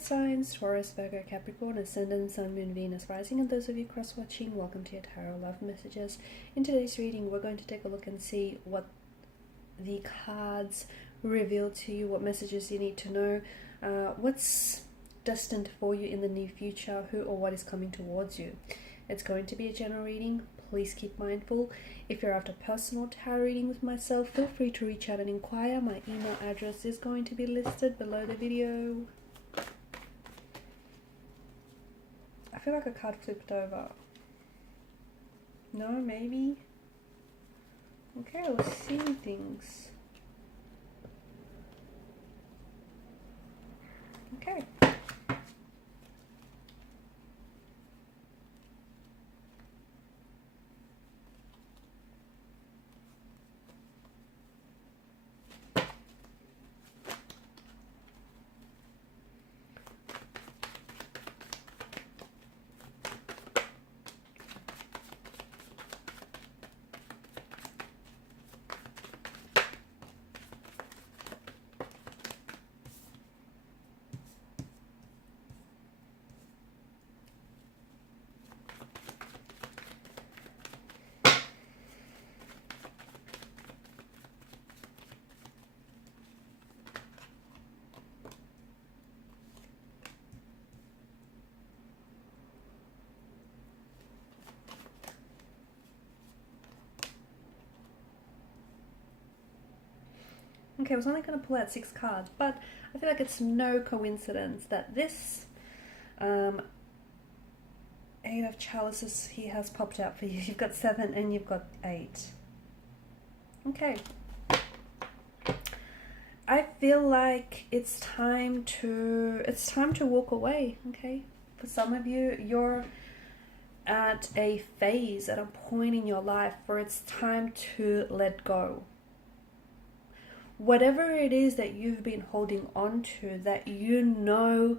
signs: Taurus, Virgo, Capricorn, Ascendant, Sun, Moon, Venus, Rising, and those of you cross-watching, welcome to your Tarot Love Messages. In today's reading, we're going to take a look and see what the cards reveal to you, what messages you need to know, what's destined for you in the near future, who or what is coming towards you. It's going to be a general reading. Please keep mindful. If you're after personal tarot reading with myself, feel free to reach out and inquire. My email address is going to be listed below the video. I feel like a card flipped over. No, maybe? Okay, I was seeing things. Okay. Okay, I was only going to pull out 6 cards, but I feel like it's no coincidence that this 8 of chalices here has popped out for you. You've got 7 and you've got 8. Okay. I feel like it's time to walk away, okay? For some of you, you're at a phase, at a point in your life where it's time to let go. Whatever it is that you've been holding on to that you know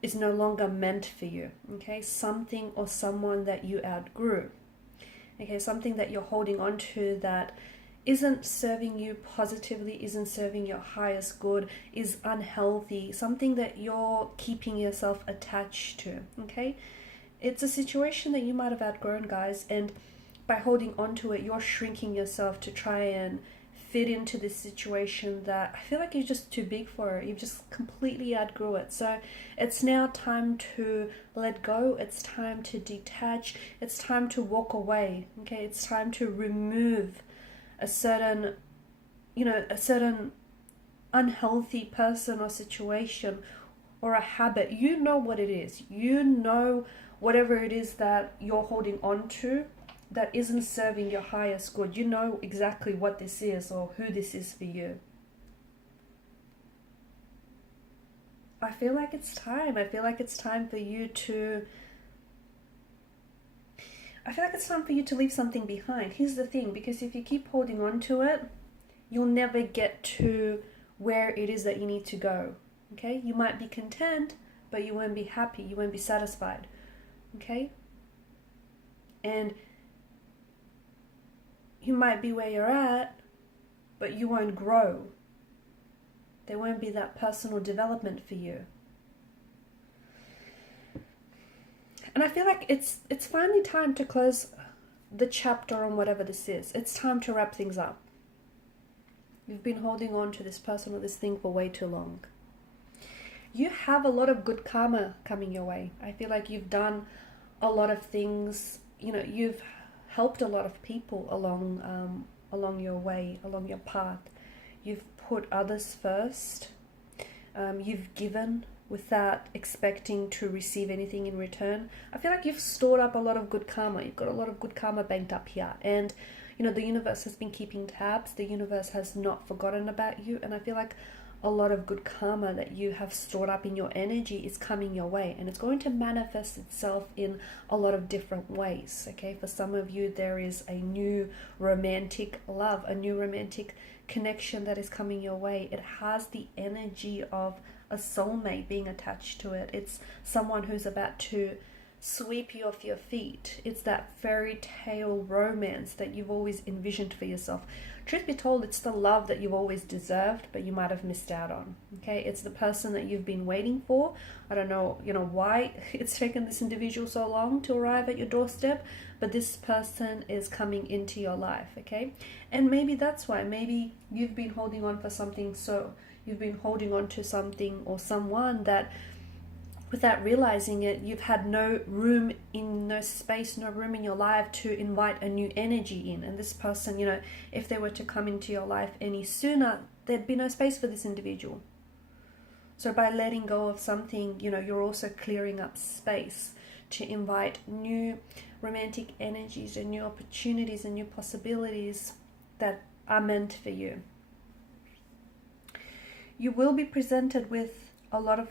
is no longer meant for you, okay? Something or someone that you outgrew, okay? Something that you're holding on to that isn't serving you positively, isn't serving your highest good, is unhealthy, something that you're keeping yourself attached to, okay? It's a situation that you might have outgrown, guys, and by holding on to it, you're shrinking yourself to try and fit into this situation that I feel like you're just too big for. You've just completely outgrew it. So it's now time to let go. It's time to detach. It's time to walk away. Okay, it's time to remove a certain, a certain unhealthy person or situation or a habit. You know what it is. You know whatever it is that you're holding on to that isn't serving your highest good. You know exactly what this is or who this is for you. I feel like it's time. I feel like it's time for you to leave something behind. Here's the thing, because if you keep holding on to it, you'll never get to where it is that you need to go. Okay? You might be content, but you won't be happy. You won't be satisfied. Okay? And you might be where you're at, but you won't grow. There won't be that personal development for you. And I feel like it's finally time to close the chapter on whatever this is. It's time to wrap things up. You've been holding on to this person or this thing for way too long. You have a lot of good karma coming your way. I feel like you've done a lot of things, you've helped a lot of people along your way, along your path. You've put others first. You've given without expecting to receive anything in return. I feel like you've stored up a lot of good karma. You've got a lot of good karma banked up here. And, the universe has been keeping tabs. The universe has not forgotten about you. And I feel like a lot of good karma that you have stored up in your energy is coming your way, and it's going to manifest itself in a lot of different ways. Okay, for some of you, there is a new romantic love, a new romantic connection that is coming your way. It has the energy of a soulmate being attached to it. It's someone who's about to sweep you off your feet. It's that fairy tale romance that you've always envisioned for yourself. Truth be told, it's the love that you've always deserved, but you might have missed out on. Okay, it's the person that you've been waiting for. I don't know, why it's taken this individual so long to arrive at your doorstep, but this person is coming into your life. Okay, and maybe that's why. Maybe you've been holding on for something, so you've been holding on to something or someone that, without realizing it, you've had no room in your life to invite a new energy in. And this person, if they were to come into your life any sooner, there'd be no space for this individual. So by letting go of something, you're also clearing up space to invite new romantic energies and new opportunities and new possibilities that are meant for you. You will be presented with a lot of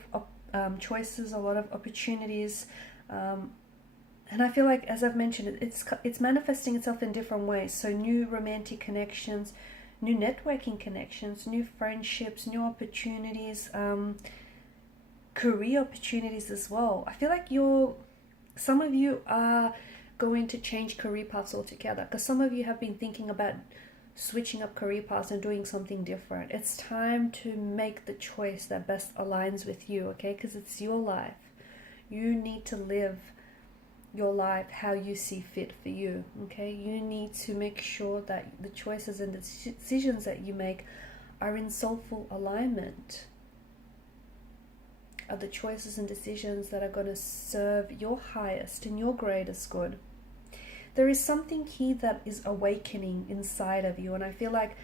choices, a lot of opportunities, and I feel like, as I've mentioned, it's manifesting itself in different ways. So new romantic connections, new networking connections, new friendships, new opportunities, career opportunities as well. I feel like some of you are going to change career paths altogether, because some of you have been thinking about switching up career paths and doing something different. It's time to make the choice that best aligns with you, okay? Because it's your life. You need to live your life how you see fit for you, okay? You need to make sure that the choices and the decisions that you make are in soulful alignment, are the choices and decisions that are going to serve your highest and your greatest good. There is something here that is awakening inside of you, and I feel like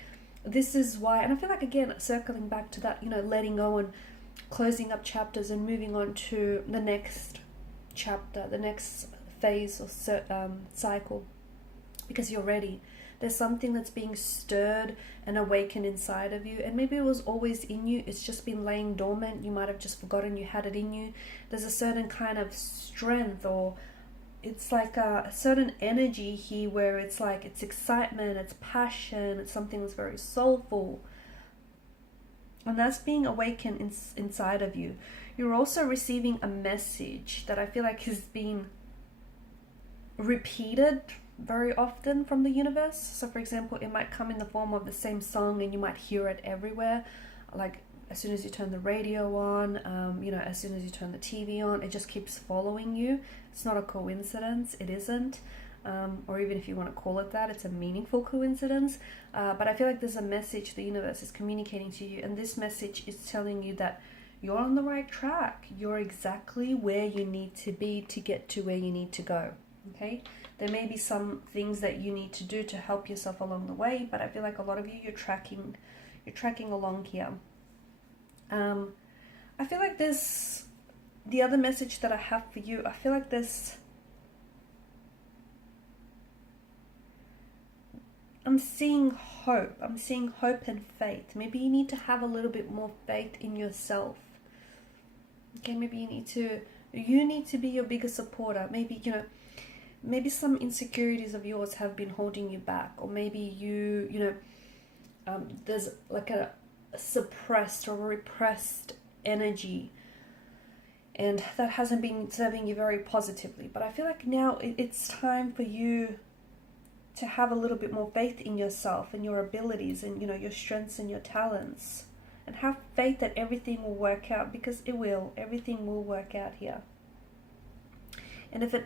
this is why, and I feel like, again, circling back to that, letting go and closing up chapters and moving on to the next chapter, the next phase or cycle, because you're ready. There's something that's being stirred and awakened inside of you, and maybe it was always in you, it's just been laying dormant. You might have just forgotten you had it in you. There's a certain kind of strength, or it's like a certain energy here where it's like, it's excitement, it's passion, it's something that's very soulful, and that's being awakened inside of you. You're also receiving a message that I feel like has been repeated very often from the universe. So for example, it might come in the form of the same song, and you might hear it everywhere, like as soon as you turn the radio on, as soon as you turn the TV on, it just keeps following you. It's not a coincidence, it isn't, or even if you want to call it that, it's a meaningful coincidence, but I feel like there's a message the universe is communicating to you, and this message is telling you that you're on the right track. You're exactly where you need to be to get to where you need to go, okay? There may be some things that you need to do to help yourself along the way, but I feel like a lot of you, you're tracking along here. I feel like the other message that I have for you, I feel like I'm seeing hope. I'm seeing hope and faith. Maybe you need to have a little bit more faith in yourself. Okay, maybe you need to be your biggest supporter. Maybe, maybe some insecurities of yours have been holding you back, or maybe there's like a suppressed or repressed energy, and that hasn't been serving you very positively. But I feel like now it's time for you to have a little bit more faith in yourself and your abilities and your strengths and your talents, and have faith that everything will work out, because it will. Everything will work out here. And if it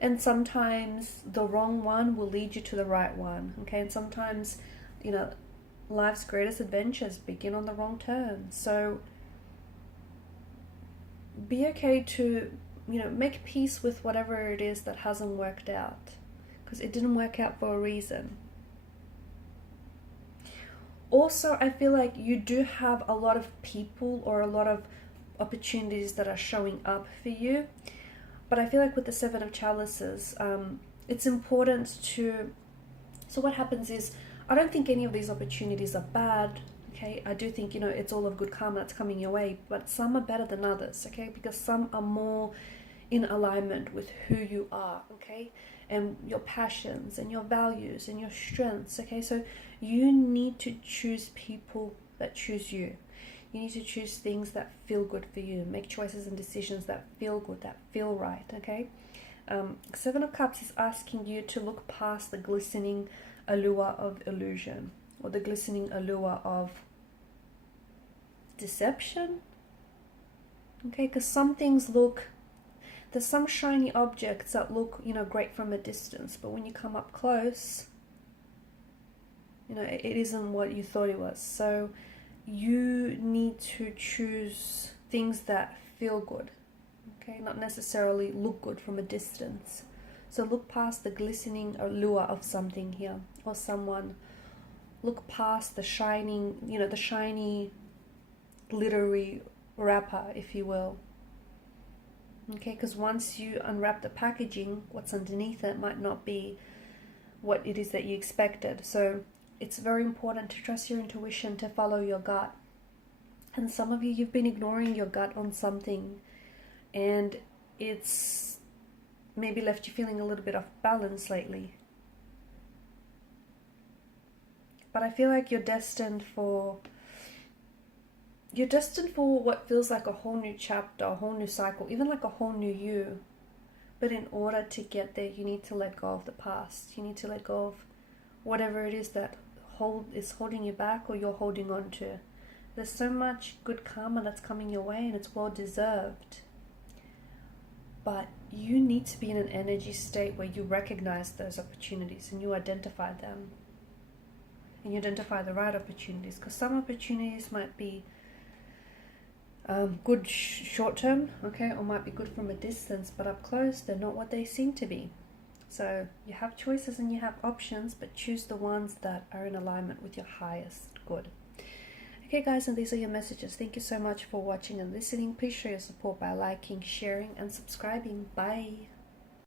and sometimes the wrong one will lead you to the right one, okay? And sometimes life's greatest adventures begin on the wrong turn. So be okay to, make peace with whatever it is that hasn't worked out, because it didn't work out for a reason. Also, I feel like you do have a lot of people or a lot of opportunities that are showing up for you. But I feel like with the Seven of Chalices, it's important to... So what happens is, I don't think any of these opportunities are bad, okay? I do think, it's all of good karma that's coming your way, but some are better than others, okay? Because some are more in alignment with who you are, okay? And your passions and your values and your strengths, okay? So you need to choose people that choose you. You need to choose things that feel good for you. Make choices and decisions that feel good, that feel right, okay? Seven of Cups is asking you to look past the glistening allure of illusion, or the glistening allure of deception, okay? Because some things look, there's some shiny objects that look, you know, great from a distance, but when you come up close, you know, it isn't what you thought it was. So you need to choose things that feel good, okay? Not necessarily look good from a distance. So look past the glistening allure of something here, or someone. Look past the shining, you know, the shiny, glittery wrapper, if you will. Okay, because once you unwrap the packaging, what's underneath it might not be what it is that you expected. So it's very important to trust your intuition, to follow your gut. And some of you, you've been ignoring your gut on something, and it's maybe left you feeling a little bit off balance lately. But I feel like you're destined for what feels like a whole new chapter, a whole new cycle, even like a whole new you. But in order to get there, you need to let go of the past. You need to let go of whatever it is that is holding you back, or you're holding on to. There's so much good karma that's coming your way, and it's well deserved. But you need to be in an energy state where you recognize those opportunities and you identify them. And you identify the right opportunities, because some opportunities might be good short term, okay, or might be good from a distance, but up close they're not what they seem to be. So you have choices and you have options, but choose the ones that are in alignment with your highest good. Okay guys, and these are your messages. Thank you so much for watching and listening. Please show your support by liking, sharing and subscribing. Bye.